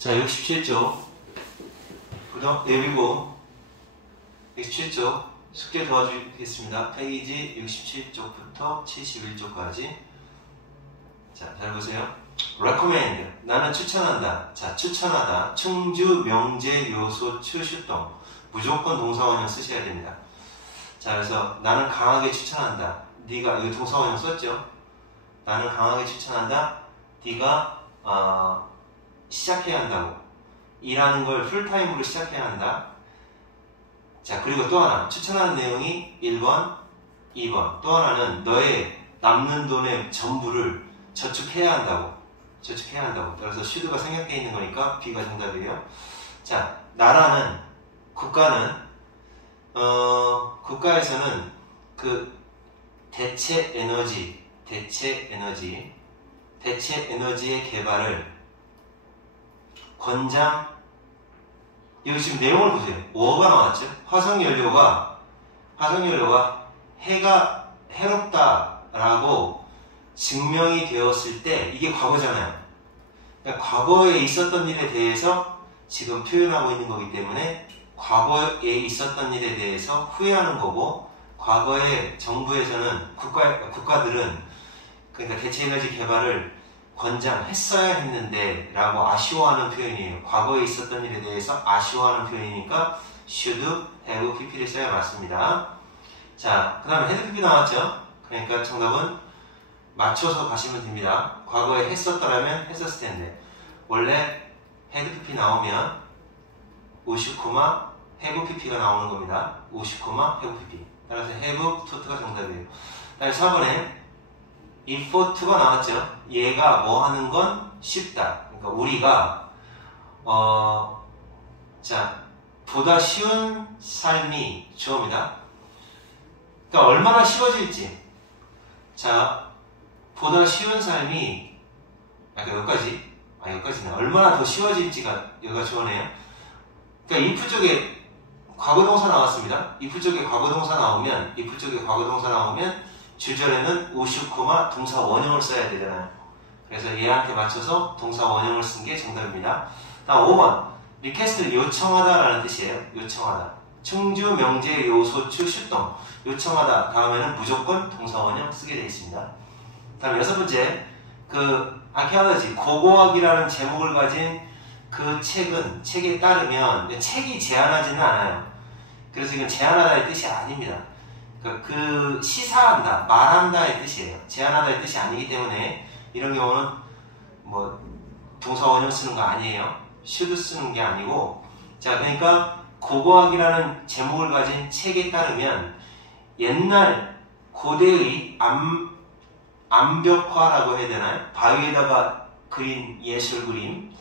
자, 67쪽. 예비고 67쪽 숙제 도와주겠습니다. 페이지 67쪽부터 71쪽까지. 자, 잘 보세요. recommend. 나는 추천한다. 자, 추천하다. 충주, 명제, 요소, 추, 슈동. 무조건 동사원형 쓰셔야 됩니다. 자, 그래서 나는 강하게 추천한다. 네가 이거 동사원형 썼죠? 나는 강하게 추천한다. 네가 시작해야 한다고. 일하는 걸 풀타임으로 시작해야 한다. 자, 그리고 또 하나. 추천하는 내용이 1번, 2번. 또 하나는 너의 남는 돈의 전부를 저축해야 한다고. 저축해야 한다고. 그래서 should가 생략되어 있는 거니까 B가 정답이에요. 자, 나라는, 국가는, 국가에서는 그 대체 에너지의 개발을 여기 지금 내용을 보세요. 5가 나왔죠? 화석연료가 해가 해롭다라고 증명이 되었을 때, 이게 과거잖아요. 그러니까 과거에 있었던 일에 대해서 지금 표현하고 있는 거기 때문에 과거에 있었던 일에 대해서 후회하는 거고, 과거에 정부에서는 국가들은 그러니까 대체에너지 개발을 권장했어야 했는데 라고 아쉬워하는 표현이에요. 과거에 있었던 일에 대해서 아쉬워하는 표현이니까 should, have, pp를 써야 맞습니다. 자, 그 다음에 had, pp 나왔죠? 그러니까 정답은 맞춰서 가시면 됩니다. 과거에 했었더라면 했었을 텐데, 원래 had, pp 나오면 우슈코마 have, pp가 나오는 겁니다. 우슈코마 have, pp. 따라서 have, to가 정답이에요. 다음에 4번에 if to가 나왔죠. 얘가 뭐 하는 건 쉽다. 그러니까 우리가 자, 보다 쉬운 삶이 주어입니다. 그러니까 얼마나 쉬워질지. 자, 보다 쉬운 삶이 여기까지는 얼마나 더 쉬워질지가 여기가 주어네요. 그러니까 if 쪽에 과거동사 나왔습니다. if 쪽에 과거동사 나오면 주절에는 우슈코마 동사 원형을 써야 되잖아요. 그래서 얘한테 맞춰서 동사 원형을 쓴 게 정답입니다. 다음 5번. 리퀘스트를 요청하다라는 뜻이에요. 요청하다. 충주, 명제, 요소추, 슈동. 요청하다. 다음에는 무조건 동사 원형 쓰게 되어 있습니다. 다음 6번째. 아케올로지, 고고학이라는 제목을 가진 그 책에 따르면, 책이 제한하지는 않아요. 그래서 이건 제한하다의 뜻이 아닙니다. 시사한다, 말한다의 뜻이에요. 제한하다의 뜻이 아니기 때문에 이런 경우는 뭐 동사 원형 쓰는 거 아니에요. should 쓰는 게 아니고, 자, 그러니까 고고학이라는 제목을 가진 책에 따르면 옛날 고대의 암벽화라고 해야 되나요? 바위에다가 그린 예술 그림.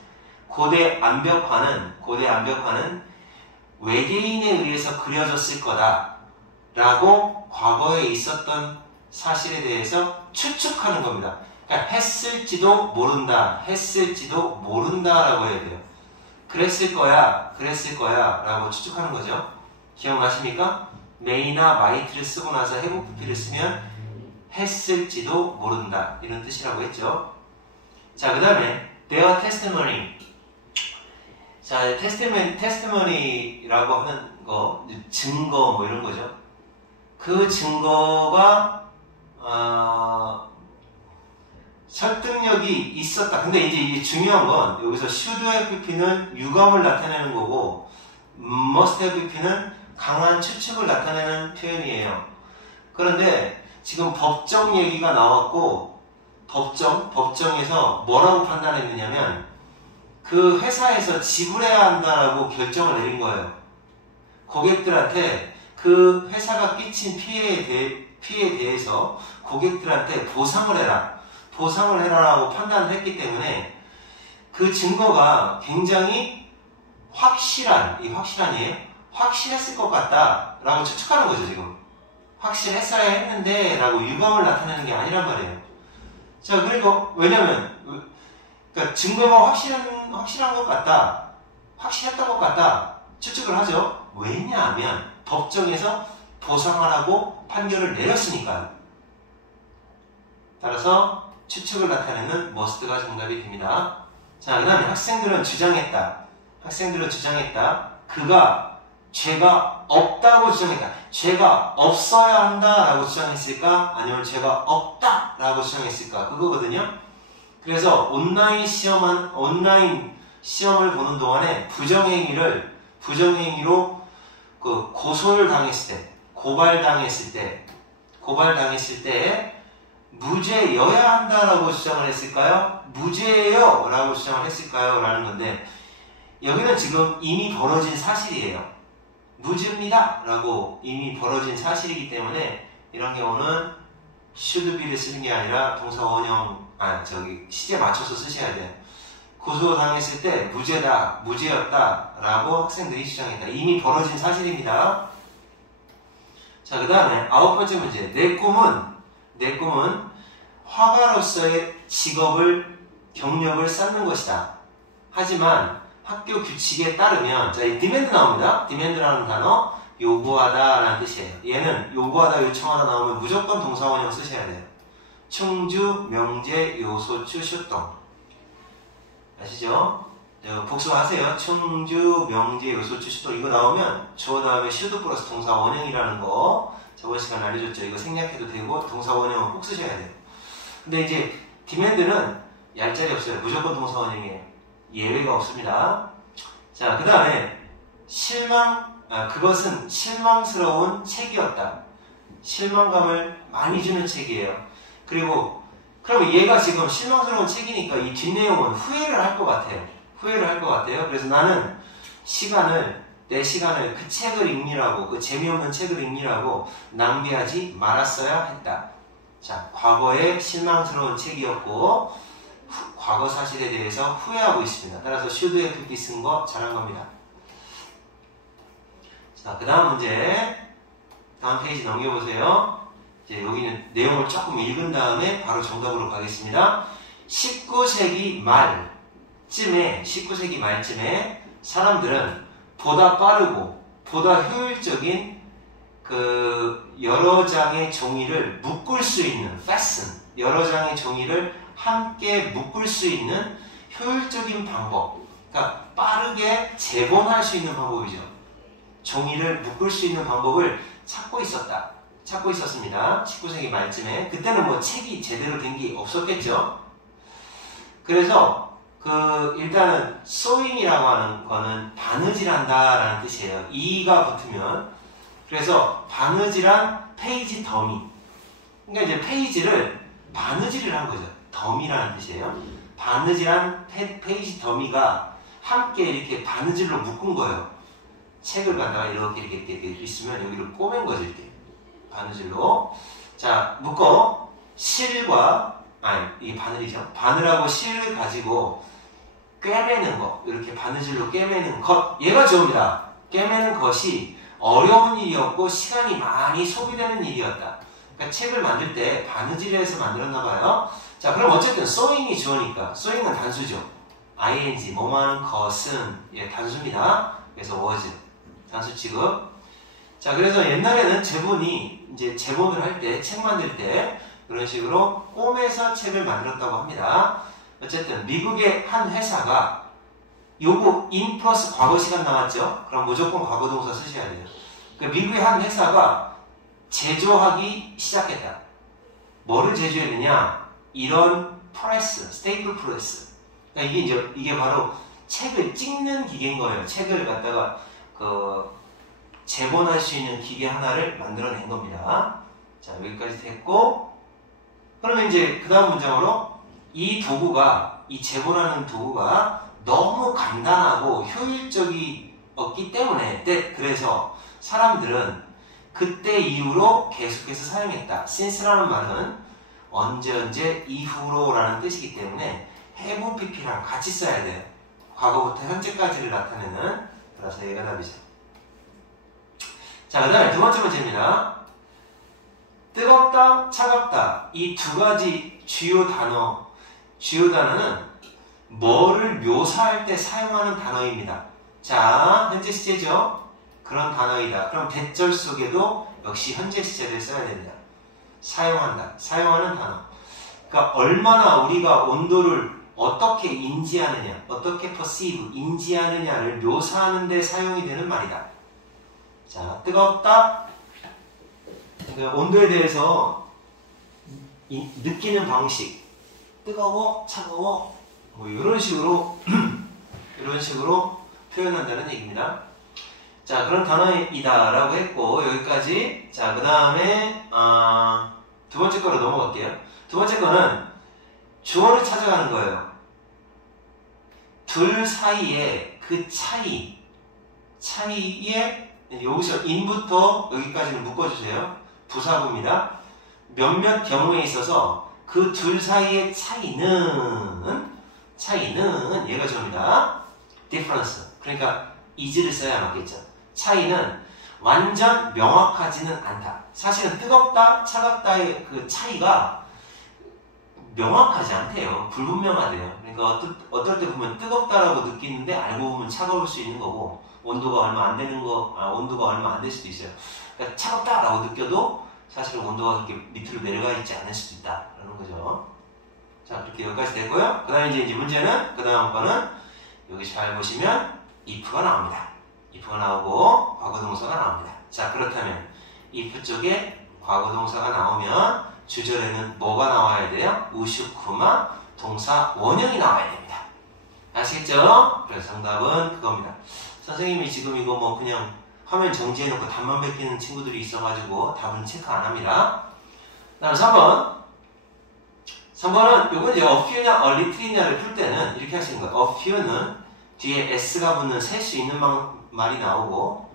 고대 암벽화는 외계인에 의해서 그려졌을 거다 라고 과거에 있었던 사실에 대해서 추측하는 겁니다. 그러니까 했을지도 모른다 라고 해야 돼요. 그랬을 거야 라고 추측하는 거죠. 기억나십니까? may나 might를 쓰고 나서 have, pp를 쓰면 했을지도 모른다 이런 뜻이라고 했죠. 자, 그 다음에 their testimony. 자, testimony라고 하는 거, 증거 뭐 이런 거죠. 그 증거가 설득력이 있었다. 근데 이제 중요한 건 여기서 should have pp는 유감을 나타내는 거고 must have pp는 강한 추측을 나타내는 표현이에요. 그런데 지금 법정 얘기가 나왔고 법정에서 뭐라고 판단했느냐면 그 회사에서 지불해야 한다라고 결정을 내린 거예요. 고객들한테 그 회사가 끼친 피해에 대해서 고객들한테 보상을 해라라고 판단을 했기 때문에 그 증거가 굉장히 확실했을 것 같다라고 추측하는 거죠. 지금 확실했어야 했는데 라고 유감을 나타내는 게 아니란 말이에요. 자, 그리고 왜냐면 그러니까 증거가 확실한 것 같다, 확실했던 것 같다 추측을 하죠. 왜냐하면 법정에서 보상하라고 판결을 내렸으니까요. 따라서 추측을 나타내는 must가 정답이 됩니다. 자, 그 다음에 학생들은 주장했다. 학생들은 주장했다. 그가 죄가 없다고 주장했다. 죄가 없어야 한다라고 주장했을까? 아니면 죄가 없다라고 주장했을까? 그거거든요. 그래서 온라인 시험을 보는 동안에 부정행위로 그 고소를 당했을 때, 고발당했을 때 무죄여야 한다라고 주장을 했을까요? 무죄예요 라고 주장을 했을까요? 라는 건데, 여기는 지금 이미 벌어진 사실이에요. 무죄입니다 라고 이미 벌어진 사실이기 때문에 이런 경우는 should be를 쓰는 게 아니라 동사 원형 시제 맞춰서 쓰셔야 돼요. 고소당했을 때 무죄였다 라고 학생들이 주장했다. 이미 벌어진 사실입니다. 자, 그 다음에 9번째 문제. 내 꿈은 화가로서의 경력을 쌓는 것이다. 하지만 학교 규칙에 따르면, 자, 이 demand 나옵니다. demand라는 단어, 요구하다 라는 뜻이에요. 얘는 요구하다, 요청하다 나오면 무조건 동사원형 쓰셔야 돼요. 충주, 명제, 요소추, 슈동. 아시죠? 복습하세요. 충주, 명제, 요소추, 슈동. 이거 나오면 주어 다음에 should 플러스 동사원형이라는 거 저번 시간에 알려줬죠. 이거 생략해도 되고 동사원형은 꼭 쓰셔야 돼요. 근데 이제 demand는 얄짤이 없어요. 무조건 동사원형이에요. 예외가 없습니다. 자, 그 다음에 그것은 실망스러운 책이었다. 실망감을 많이 주는 책이에요. 그리고 그럼 얘가 지금 실망스러운 책이니까 이 뒷내용은 후회를 할 것 같아요. 그래서 나는 내 시간을 그 책을 읽느라고, 그 재미없는 책을 읽느라고 낭비하지 말았어야 했다. 자, 과거에 실망스러운 책이었고 과거 사실에 대해서 후회하고 있습니다. 따라서 should에 듣기 쓴 거 잘한 겁니다. 자, 그 다음 문제. 다음 페이지 넘겨보세요. 이제 여기는 내용을 조금 읽은 다음에 바로 정답으로 가겠습니다. 19세기 말쯤에 사람들은 보다 빠르고 보다 효율적인 여러 장의 종이를 묶을 수 있는 fasten, 여러 장의 종이를 함께 묶을 수 있는 효율적인 방법, 그러니까 빠르게 재본할 수 있는 방법이죠. 종이를 묶을 수 있는 방법을 찾고 있었습니다. 19세기 말쯤에. 그때는 뭐 책이 제대로 된 게 없었겠죠. 그래서 일단은 sewing이라고 하는 거는 바느질한다라는 뜻이에요. 이가 붙으면. 그래서 바느질한 페이지 더미. 그러니까 이제 페이지를 바느질을 한 거죠. 더미라는 뜻이에요. 바느질한 페이지 더미가 함께 이렇게 바느질로 묶은 거예요. 책을 갖다가 이렇게 있으면 여기를 꼬맨 거죠. 이렇게 바느질로. 자, 묶어 이게 바늘이죠. 바늘하고 실을 가지고 꿰매는 거, 이렇게 바느질로 꿰매는 것, 얘가 좋습니다. 꿰매는 것이 어려운 일이었고 시간이 많이 소비되는 일이었다. 그러니까 책을 만들 때 바느질해서 만들었나 봐요. 자, 그럼 어쨌든 sewing이 주어니까 sewing은 단수죠. ing, 뭐뭐하는 것은 단수입니다. 그래서 was, 단수 취급. 자, 그래서 옛날에는 이제 제본을 할 때, 책 만들 때 그런 식으로 꼬매서 책을 만들었다고 합니다. 어쨌든 미국의 한 회사가 요거 in 플러스 과거 시간 나왔죠? 그럼 무조건 과거 동사 쓰셔야 돼요. 미국의 한 회사가 제조하기 시작했다. 뭐를 제조했느냐? 이런 프레스, 스테이플 프레스. 그러니까 이게 바로 책을 찍는 기계인 거예요. 책을 갖다가 재본할 수 있는 기계 하나를 만들어낸 겁니다. 자, 여기까지 됐고, 그러면 이제 그 다음 문장으로 이 재본하는 도구가 너무 간단하고 효율적이었기 때문에, 그래서 사람들은 그때 이후로 계속해서 사용했다. since라는 말은 언제 이후로 라는 뜻이기 때문에 have pp랑 같이 써야 돼요. 과거부터 현재까지를 나타내는. 그래서 얘가 답이죠. 자, 그 다음에 두 번째 문제입니다. 뜨겁다, 차갑다. 이 두 가지 주요 단어는 뭐를 묘사할 때 사용하는 단어입니다. 자, 현재 시제죠? 그런 단어이다. 그럼 대절 속에도 역시 현재 시제를 써야 됩니다. 사용하는 단어. 그러니까 얼마나 우리가 온도를 어떻게 인지하느냐, 어떻게 perceive, 인지하느냐를 묘사하는 데 사용이 되는 말이다. 자, 뜨겁다. 온도에 대해서 느끼는 방식. 뜨거워, 차가워. 뭐 이런 식으로 표현한다는 얘기입니다. 자, 그런 단어이다라고 했고 여기까지. 자, 그 다음에 두 번째 거로 넘어갈게요. 두 번째 거는 주어를 찾아가는 거예요. 둘 사이에 그 차이에 여기서 in부터 여기까지는 묶어주세요. 부사구입니다. 몇몇 경우에 있어서 그 둘 사이의 차이는 얘가 저입니다. difference. 그러니까 is를 써야 맞겠죠. 차이는 완전 명확하지는 않다. 사실은 뜨겁다, 차갑다의 그 차이가 명확하지 않대요. 불분명하대요. 그러니까 어떨 때 보면 뜨겁다라고 느끼는데 알고 보면 차가울 수 있는 거고, 온도가 얼마 안 되는 온도가 얼마 안 될 수도 있어요. 그러니까 차갑다라고 느껴도 사실은 온도가 그렇게 밑으로 내려가 있지 않을 수도 있다. 라는 거죠. 자, 그렇게 여기까지 됐고요. 그 다음에 이제 문제는, 그 다음 거는 여기 잘 보시면 if가 나옵니다. if가 나오고 과거동사가 나옵니다. 자, 그렇다면 if 쪽에 과거동사가 나오면 주절에는 뭐가 나와야 돼요? 우슈쿠마 동사 원형이 나와야 됩니다. 아시겠죠? 그래서 정답은 그겁니다. 선생님이 지금 이거 뭐 그냥 화면 정지해놓고 답만 베끼는 친구들이 있어가지고 답은 체크 안 합니다. 다음 3번. 3번은 요건 이제 a few냐 a little이냐를 풀 때는 이렇게 하시는 거예요. a few는 뒤에 s가 붙는 셀 수 있는 말이 나오고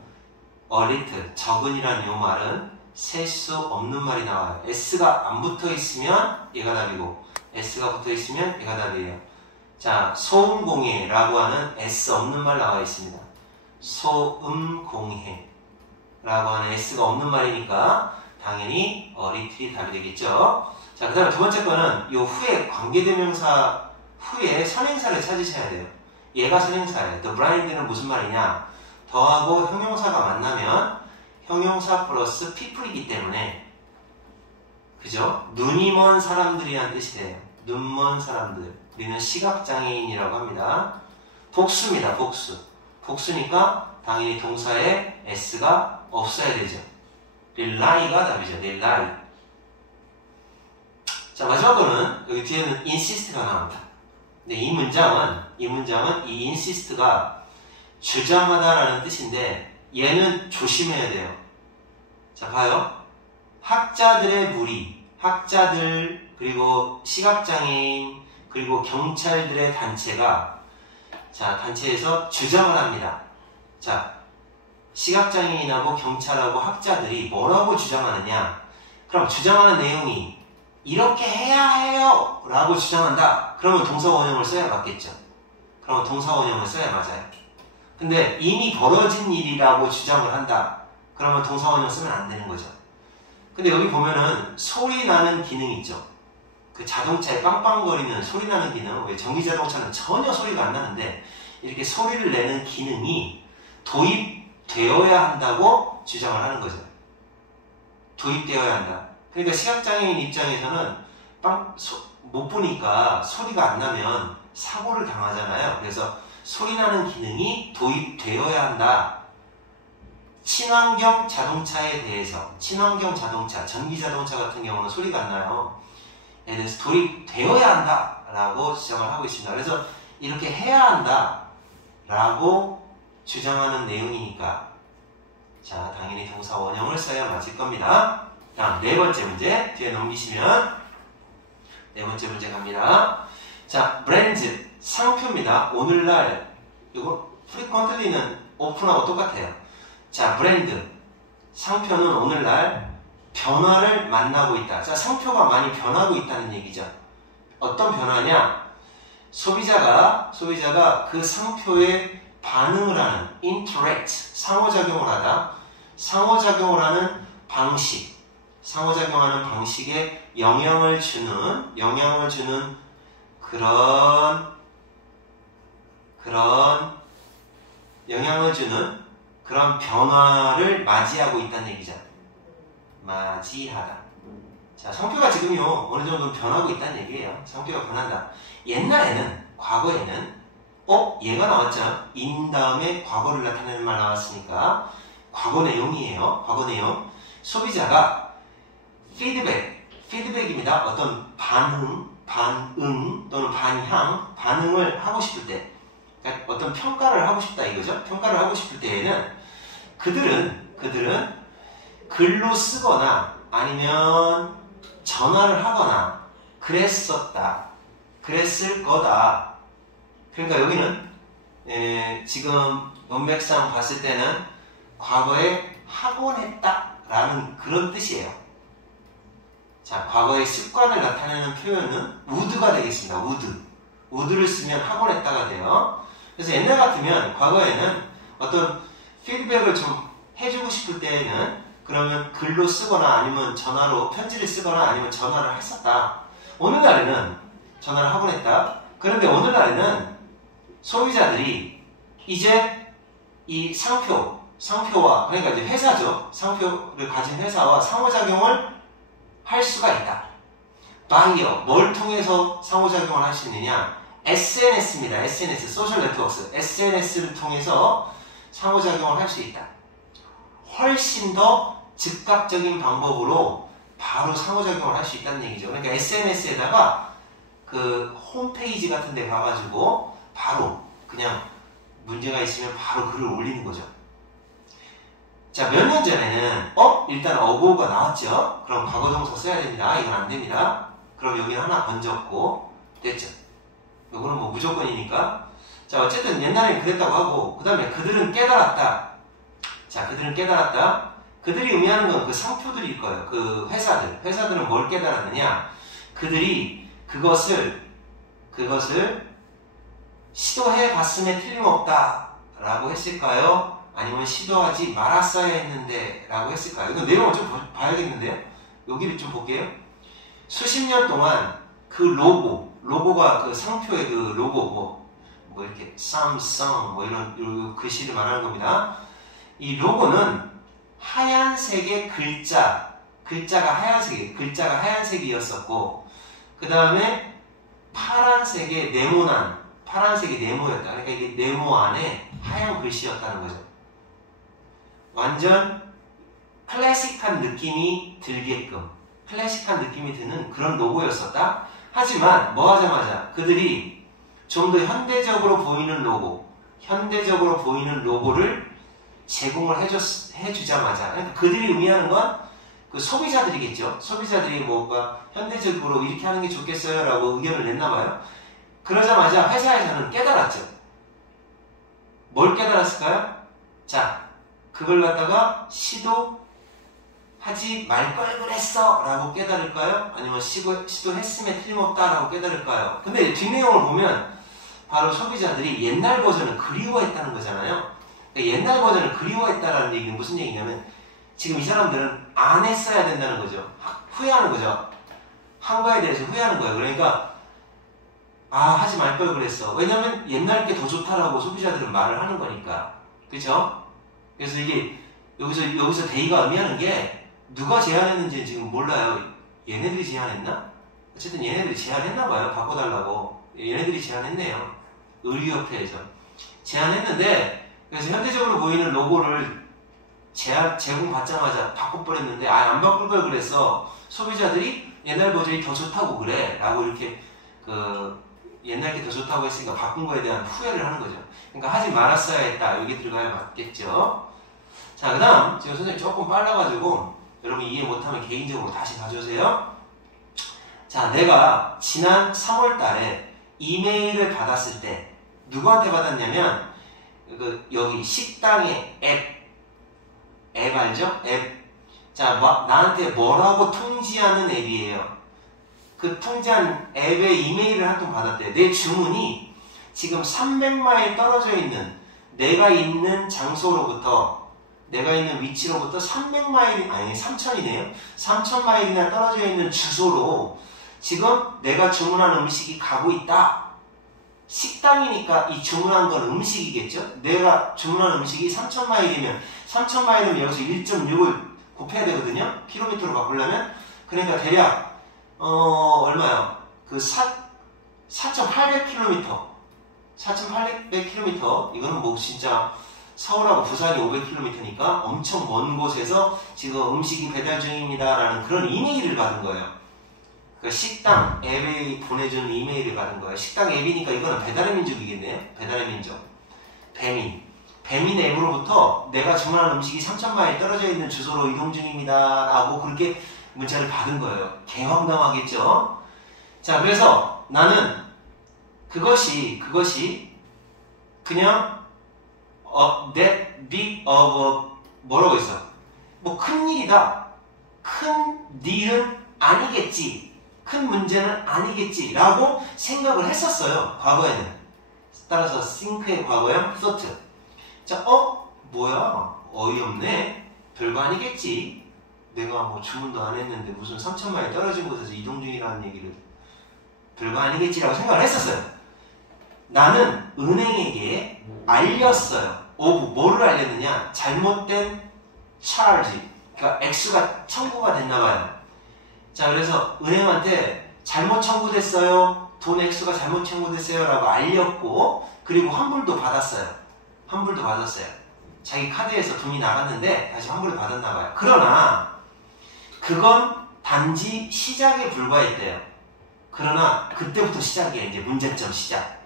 a little, 적은이라는 요 말은 셀 수 없는 말이 나와요. s가 안 붙어 있으면 얘가 답이고 s가 붙어 있으면 얘가 답이에요. 자, 소음공해라고 하는 s 없는 말 나와 있습니다. 소음공해라고 하는 s가 없는 말이니까 당연히 a little이 답이 되겠죠. 자, 그 다음에 두 번째 거는 요 후에 관계대명사 후에 선행사를 찾으셔야 돼요. 얘가 선행사예요. The blind는 무슨 말이냐? 더하고 형용사가 만나면 형용사 플러스 people이기 때문에, 그죠? 눈이 먼 사람들이란 뜻이 돼요. 눈 먼 사람들. 우리는 시각장애인이라고 합니다. 복수입니다. 복수. 복수니까 당연히 동사에 s가 없어야 되죠. really가 답이죠. rely. 자, 마지막 거는 여기 뒤에는 insist가 나옵니다. 근데 이 문장은 이 insist가 주장하다라는 뜻인데 얘는 조심해야 돼요. 자, 봐요. 학자들의 무리, 학자들, 그리고 시각장애인, 그리고 경찰들의 단체가, 자, 단체에서 주장을 합니다. 자, 시각장애인하고 경찰하고 학자들이 뭐라고 주장하느냐? 그럼 주장하는 내용이 이렇게 해야 해요 라고 주장한다. 그러면 동사 원형을 써야 맞겠죠. 그러면 동사 원형을 써야 맞아요. 근데 이미 벌어진 일이라고 주장을 한다. 그러면 동사 원형 쓰면 안 되는 거죠. 근데 여기 보면은 소리 나는 기능 있죠. 그 자동차에 빵빵거리는 소리 나는 기능. 왜 전기자동차는 전혀 소리가 안 나는데 이렇게 소리를 내는 기능이 도입되어야 한다고 주장을 하는 거죠. 도입되어야 한다. 그러니까 시각장애인 입장에서는 못 보니까 소리가 안 나면 사고를 당하잖아요. 그래서 소리 나는 기능이 도입되어야 한다. 친환경 자동차에 대해서, 친환경 자동차, 전기자동차 같은 경우는 소리가 안 나요. 에 대해서 도입되어야 한다 라고 주장을 하고 있습니다. 그래서 이렇게 해야 한다 라고 주장하는 내용이니까, 자, 당연히 동사 원형을 써야 맞을 겁니다. 다음 네 번째 문제 뒤에 넘기시면 네 번째 문제 갑니다. 자, 브랜드 상표입니다. 오늘날 이거 frequently는 open하고 똑같아요. 자, 브랜드 상표는 오늘날 변화를 만나고 있다. 자, 상표가 많이 변하고 있다는 얘기죠. 어떤 변화냐? 소비자가 그 상표에 반응을 하는 interact, 상호작용을 하다. 상호작용을 하는 방식, 상호작용하는 방식에 영향을 주는 그런 변화를 맞이하고 있다는 얘기죠. 맞이하다. 자, 자, 상표가 지금요 어느 정도 변하고 있다는 얘기예요. 상표가 변한다. 옛날에는, 과거에는 얘가 나왔죠. in 다음에 과거를 나타내는 말 나왔으니까 과거 내용이에요. 과거 내용. 소비자가 피드백입니다. 어떤 반응 또는 반응을 하고 싶을 때, 그러니까 어떤 평가를 하고 싶다 이거죠. 평가를 하고 싶을 때에는 그들은 글로 쓰거나 아니면 전화를 하거나 그랬었다, 그랬을 거다. 그러니까 여기는 지금 문맥상 봤을 때는 과거에 하곤 했다라는 그런 뜻이에요. 자, 과거의 습관을 나타내는 표현은 would가 되겠습니다. would를 쓰면 하곤 했다가 돼요. 그래서 옛날 같으면 과거에는 어떤 피드백을 좀 해주고 싶을 때에는 그러면 글로 쓰거나 아니면 전화로 편지를 쓰거나 아니면 전화를 했었다. 오늘날에는 전화를 하곤 했다. 그런데 오늘날에는 소비자들이 이제 이 상표와, 그러니까 이제 회사죠. 상표를 가진 회사와 상호작용을 할 수가 있다. 바이어, 뭘 통해서 상호작용을 할 수 있느냐? SNS입니다. SNS, 소셜 네트워크. SNS를 통해서 상호작용을 할 수 있다. 훨씬 더 즉각적인 방법으로 바로 상호작용을 할 수 있다는 얘기죠. 그러니까 SNS에다가 그 홈페이지 같은 데 가가지고 바로 그냥 문제가 있으면 바로 글을 올리는 거죠. 자, 몇 년 전에는 일단 어고가 나왔죠. 그럼 과거동사 써야 됩니다. 이건 안 됩니다. 그럼 여기 하나 건졌고 됐죠. 이거는 뭐 무조건이니까. 자, 어쨌든 옛날에는 그랬다고 하고, 그 다음에 그들은 깨달았다. 자, 그들은 깨달았다. 그들이 의미하는 건 그 상표들일 거예요. 그 회사들은 뭘 깨달았느냐? 그들이 그것을 시도해 봤음에 틀림없다 라고 했을까요? 아니면 시도하지 말았어야 했는데 라고 했을까요? 이거 내용을 좀 봐야겠는데요? 여기를 좀 볼게요. 수십 년 동안 그 로고가 그 상표의 그 로고, 뭐 이렇게 삼성 뭐 이런 글씨를 말하는 겁니다. 이 로고는 하얀색의 글자가 하얀색이었었고, 그 다음에 파란색의 네모였다. 그러니까 이게 네모 안에 하얀 글씨였다는 거죠. 완전 클래식한 느낌이 들게끔, 클래식한 느낌이 드는 그런 로고였었다. 하지만 뭐 하자마자 그들이 좀 더 현대적으로 보이는 로고를 제공을 해주자마자, 그러니까 그들이 의미하는 건 그 소비자들이겠죠. 소비자들이 뭔가 현대적으로 이렇게 하는 게 좋겠어요 라고 의견을 냈나봐요. 그러자마자 회사에서는 깨달았죠. 뭘 깨달았을까요? 자, 그걸 갖다가 시도하지 말 걸 그랬어 라고 깨달을까요? 아니면 시도했음에 틀림없다 라고 깨달을까요? 근데 뒷내용을 보면 바로 소비자들이 옛날 버전을 그리워했다는 거잖아요. 옛날 버전을 그리워했다라는 얘기는 무슨 얘기냐면, 지금 이 사람들은 안 했어야 된다는 거죠. 후회하는 거죠. 한 거에 대해서 후회하는 거예요. 그러니까 하지 말 걸 그랬어. 왜냐면 옛날 게 더 좋다라고 소비자들은 말을 하는 거니까. 그쵸? 그래서 이게 여기서 데이가 의미하는 게 누가 제안했는지 지금 몰라요. 얘네들이 제안했나? 어쨌든 얘네들이 제안했나 봐요. 바꿔달라고. 얘네들이 제안했네요. 의류협회에서 제안했는데, 그래서 현대적으로 보이는 로고를 제공받자마자 바꿔버렸는데, 안 바꿀 걸 그랬어. 소비자들이 옛날 버전이 더 좋다고 그래 라고 이렇게 옛날 게 더 좋다고 했으니까 바꾼 거에 대한 후회를 하는 거죠. 그러니까 하지 말았어야 했다. 여기 들어가야 맞겠죠. 자, 그 다음 지금 선생님 조금 빨라가지고 여러분 이해 못하면 개인적으로 다시 봐주세요. 자, 내가 지난 3월 달에 이메일을 받았을 때 누구한테 받았냐면, 여기 식당의 앱 알죠? 앱. 자, 나한테 뭐라고 통지하는 앱이에요. 그 통지한 앱에 이메일을 한 통 받았대요. 내 주문이 지금 300마일 떨어져 있는 내가 있는 장소로부터, 내가 있는 위치로부터 300마일, 아니 3000이네요. 3000마일이나 떨어져 있는 주소로 지금 내가 주문한 음식이 가고 있다. 식당이니까 이 주문한 건 음식이겠죠? 내가 주문한 음식이 3000마일이면 3000마일이면 여기서 1.6을 곱해야 되거든요. 킬로미터로 바꾸려면. 그러니까 대략 얼마야? 그 4,800km 4,800km 이거는 뭐 진짜 서울하고 부산이 500km니까 엄청 먼 곳에서 지금 음식이 배달 중입니다 라는 그런 이메일을 받은 거예요. 그 식당 앱에 보내주는 이메일을 받은 거예요. 식당 앱이니까 이거는 배달의 민족이겠네요. 배달의 민족. 배민 앱으로부터 내가 주문한 음식이 3,000마일 떨어져 있는 주소로 이동 중입니다 라고 그렇게 문자를 받은 거예요. 개황당하겠죠. 자, 그래서 나는 그것이 그냥 that big of 뭐라고 했어? 뭐 큰일이다. 큰 일은 아니겠지. 큰 문제는 아니겠지 라고 생각을 했었어요. 과거에는. 따라서 think의 과거형 thought. 자, 뭐야? 어이없네. 별거 아니겠지. 내가 뭐 주문도 안 했는데 무슨 3,000마일 떨어진 곳에서 이동 중이라는 얘기를 별거 아니겠지라고 생각을 했었어요. 나는 은행에게 알렸어요. 뭐를 알렸느냐? 잘못된 charge. 그러니까 액수가 청구가 됐나봐요. 자, 그래서 은행한테 잘못 청구됐어요. 돈 액수가 잘못 청구됐어요. 라고 알렸고, 그리고 환불도 받았어요. 자기 카드에서 돈이 나갔는데 다시 환불을 받았나봐요. 그러나 그건 단지 시작에 불과했대요. 그러나 그때부터 시작이에요. 이제 문제점 시작.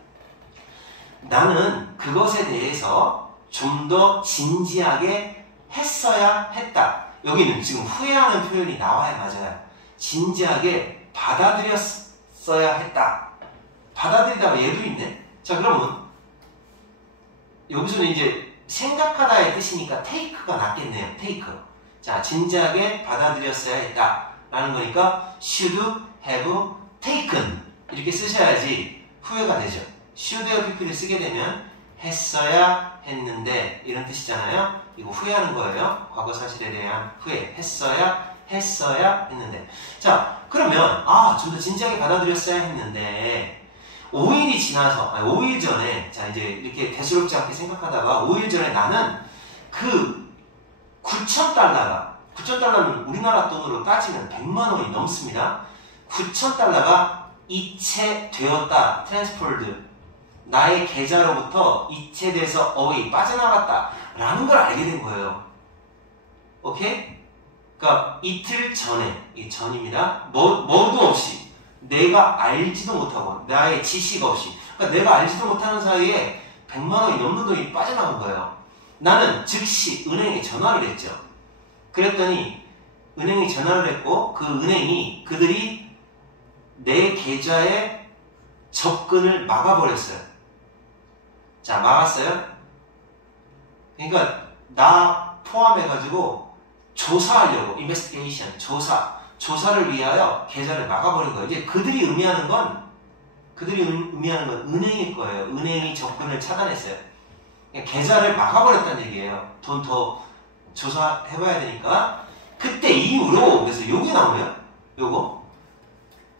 나는 그것에 대해서 좀 더 진지하게 했어야 했다. 여기는 지금 후회하는 표현이 나와야 맞아요. 진지하게 받아들였어야 했다. 받아들이다가 얘도 있네. 자, 그러면 여기서는 이제 생각하다의 뜻이니까 take가 낫겠네요. take. 자, 진지하게 받아들였어야 했다 라는 거니까 should have taken 이렇게 쓰셔야지 후회가 되죠. should have pp를 쓰게 되면 했어야 했는데 이런 뜻이잖아요. 이거 후회하는 거예요. 과거 사실에 대한 후회. 했어야 했는데. 자, 그러면 좀 더 진지하게 받아들였어야 했는데 5일이 지나서 5일 전에 자 이제 이렇게 대수롭지 않게 생각하다가 5일 전에 나는 그 9,000달러는 우리나라 돈으로 따지면 100만 원이 넘습니다. 9,000달러가 이체되었다. transferred. 나의 계좌로부터 이체돼서 away, 빠져나갔다. 라는 걸 알게 된 거예요. 오케이? 그러니까 이틀 전에, 이 전입니다. 뭐도 없이, 내가 알지도 못하고, 나의 지식 없이, 그러니까 내가 알지도 못하는 사이에 100만 원이 넘는 돈이 빠져나간 거예요. 나는 즉시 은행에 전화를 했죠. 그랬더니 은행에 전화를 했고 그 은행이 그들이 내 계좌에 접근을 막아버렸어요. 자, 막았어요. 그러니까 나 포함해가지고 조사하려고 investigation, 조사를 위하여 계좌를 막아버린 거예요. 이제 그들이 의미하는 건 은행일 거예요. 은행이 접근을 차단했어요. 계좌를 막아버렸다는 얘기예요. 돈 더 조사해봐야 되니까. 그때 이후로, 그래서 요게 나오네요. 요거.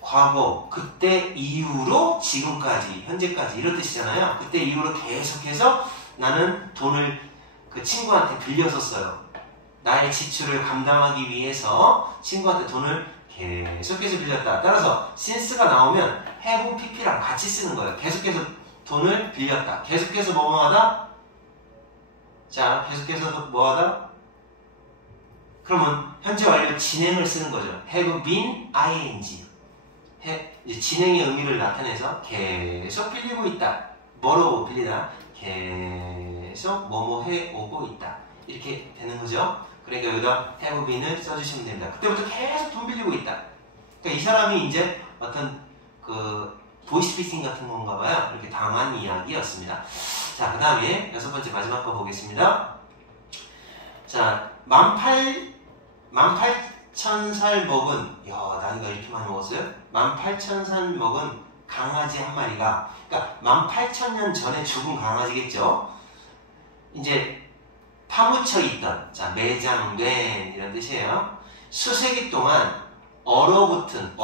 과거, 그때 이후로 지금까지, 현재까지 이런 뜻이잖아요. 그때 이후로 계속해서 나는 돈을 그 친구한테 빌렸었어요. 나의 지출을 감당하기 위해서 친구한테 돈을 계속해서 빌렸다. 따라서 since가 나오면 have pp랑 같이 쓰는 거예요. 계속해서 돈을 빌렸다. 계속해서 뭐하다? 자, 계속해서 뭐하다? 그러면 현재 완료 진행을 쓰는 거죠. have been ing. 이제 진행의 의미를 나타내서 계속 빌리고 있다. 뭐로 빌리다? 계속 뭐뭐 해오고 있다. 이렇게 되는 거죠. 그러니까 여기다 have been을 써주시면 됩니다. 그때부터 계속 돈 빌리고 있다. 그러니까 이 사람이 이제 어떤 그 보이스피싱 같은 건가 봐요. 이렇게 당한 이야기였습니다. 자, 그 다음에 6번째 마지막 거 보겠습니다. 자, 18,000살 먹은, 나이가 이렇게 많이 먹었어요? 18,000살 먹은 강아지 한 마리가, 그러니까 18,000년 전에 죽은 강아지겠죠? 이제 파묻혀 있던, 자, 매장된 이런 뜻이에요. 수세기 동안 얼어붙은,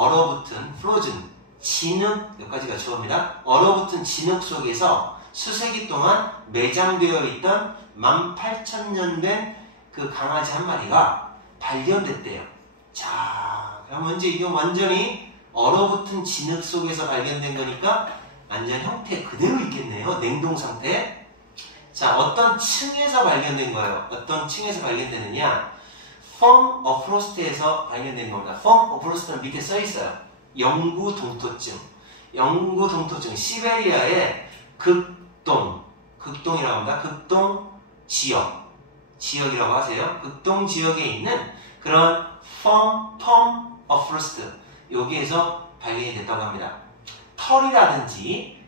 frozen, 진흙, 여기까지가 주어입니다. 얼어붙은 진흙 속에서 수세기 동안 매장되어 있던 18,000년 된 그 강아지 한 마리가 발견됐대요. 자, 그러면 이제 이게 완전히 얼어붙은 진흙 속에서 발견된 거니까 완전 형태 그대로 있겠네요. 냉동 상태. 자, 어떤 층에서 발견된 거예요. 어떤 층에서 발견되느냐? 펑 어프로스트에서 발견된 겁니다. 펑 어프로스트는 밑에 써 있어요. 영구 동토증. 영구 동토증. 시베리아의 극동이라고 합니다. 극동 지역이라고 하세요. 극동 지역에 있는 그런 펑 어프로스트. 여기에서 발견이 됐다고 합니다. 털이라든지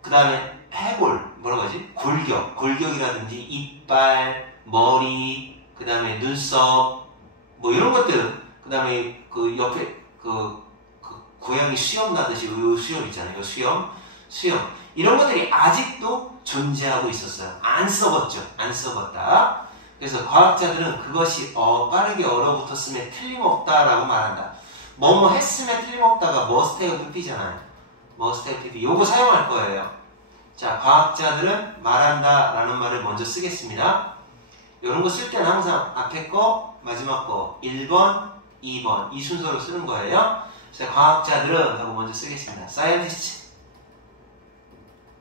그 다음에 해골, 뭐라고 하지? 골격이라든지 이빨, 머리, 그 다음에 눈썹, 뭐 이런 것들, 그 다음에 그 옆에 그 고양이 수염 나듯이 요 수염 있잖아요. 요 수염. 이런 것들이 아직도 존재하고 있었어요. 안 썩었다. 그래서 과학자들은 그것이 빠르게 얼어붙었음에 틀림없다라고 말한다. 뭐뭐 했음에 틀림없다가 머스테이크 PP잖아요. 머스테이크 PP. 요거 사용할 거예요. 자, 과학자들은 말한다 라는 말을 먼저 쓰겠습니다. 이런 거 쓸 때는 항상 앞에 거, 마지막 거 1번, 2번 이 순서로 쓰는 거예요. 자, 과학자들은 하고 먼저 쓰겠습니다.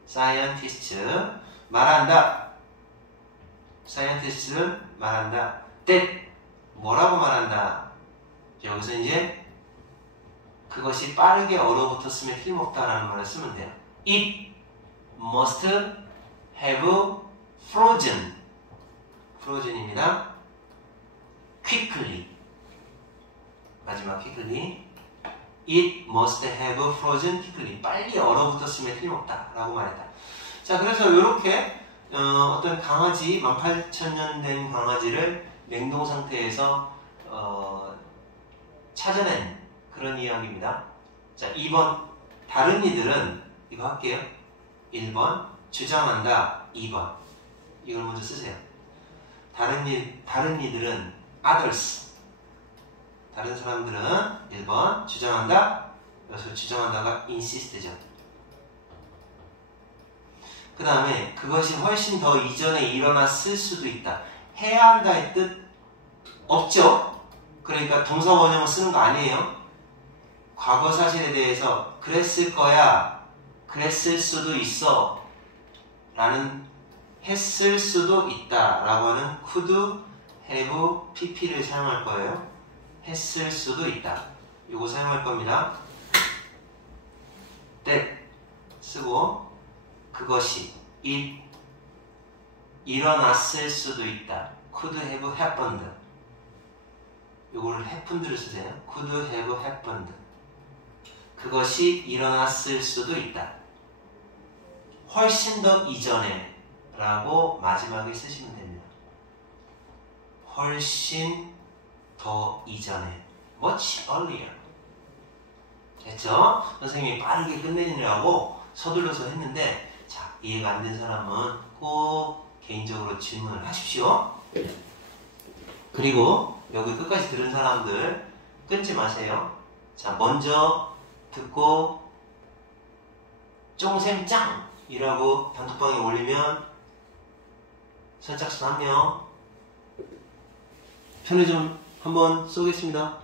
사이언티스트 말한다. 사이언티스트는 말한다. that 뭐라고 말한다. 여기서 이제 그것이 빠르게 얼어붙었음에 틀림없다라는 말을 쓰면 돼요. It must have frozen입니다. quickly 마지막 quickly. It must have frozen quickly. 빨리 얼어붙었음에 틀림없다 라고 말했다. 자, 그래서 이렇게 어떤 강아지 18,000년 된 강아지를 냉동 상태에서 찾아낸 그런 이야기입니다. 자, 2번 다른 이들은 이거 할게요. 1번 주장한다. 2번 이걸 먼저 쓰세요. 다른 이들은 others. 다른 사람들은 1번 주장한다. 여기서 주장한다가 insist죠. 그 다음에 그것이 훨씬 더 이전에 일어났을 수도 있다. 해야 한다의 뜻 없죠. 그러니까 동사 원형을 쓰는 거 아니에요. 과거 사실에 대해서 그랬을 거야, 그랬을 수도 있어 라는 했을 수도 있다 라고 하는 could have pp를 사용할 거예요. 했을 수도 있다. 요거 사용할 겁니다. that 쓰고 그것이 it 일어났을 수도 있다. could have happened. 요거를 happened를 쓰세요. could have happened. 그것이 일어났을 수도 있다. 훨씬 더 이전에 라고 마지막에 쓰시면 됩니다. 훨씬 더 이전에 much earlier. 됐죠? 선생님이 빠르게 끝내느라고 서둘러서 했는데 자, 이해가 안 된 사람은 꼭 개인적으로 질문을 하십시오. 그리고 여기 끝까지 들은 사람들 끊지 마세요. 자, 먼저 듣고 쫑샘짱 이라고 단톡방에 올리면 선착순 1명 편의점 한번 쏘겠습니다.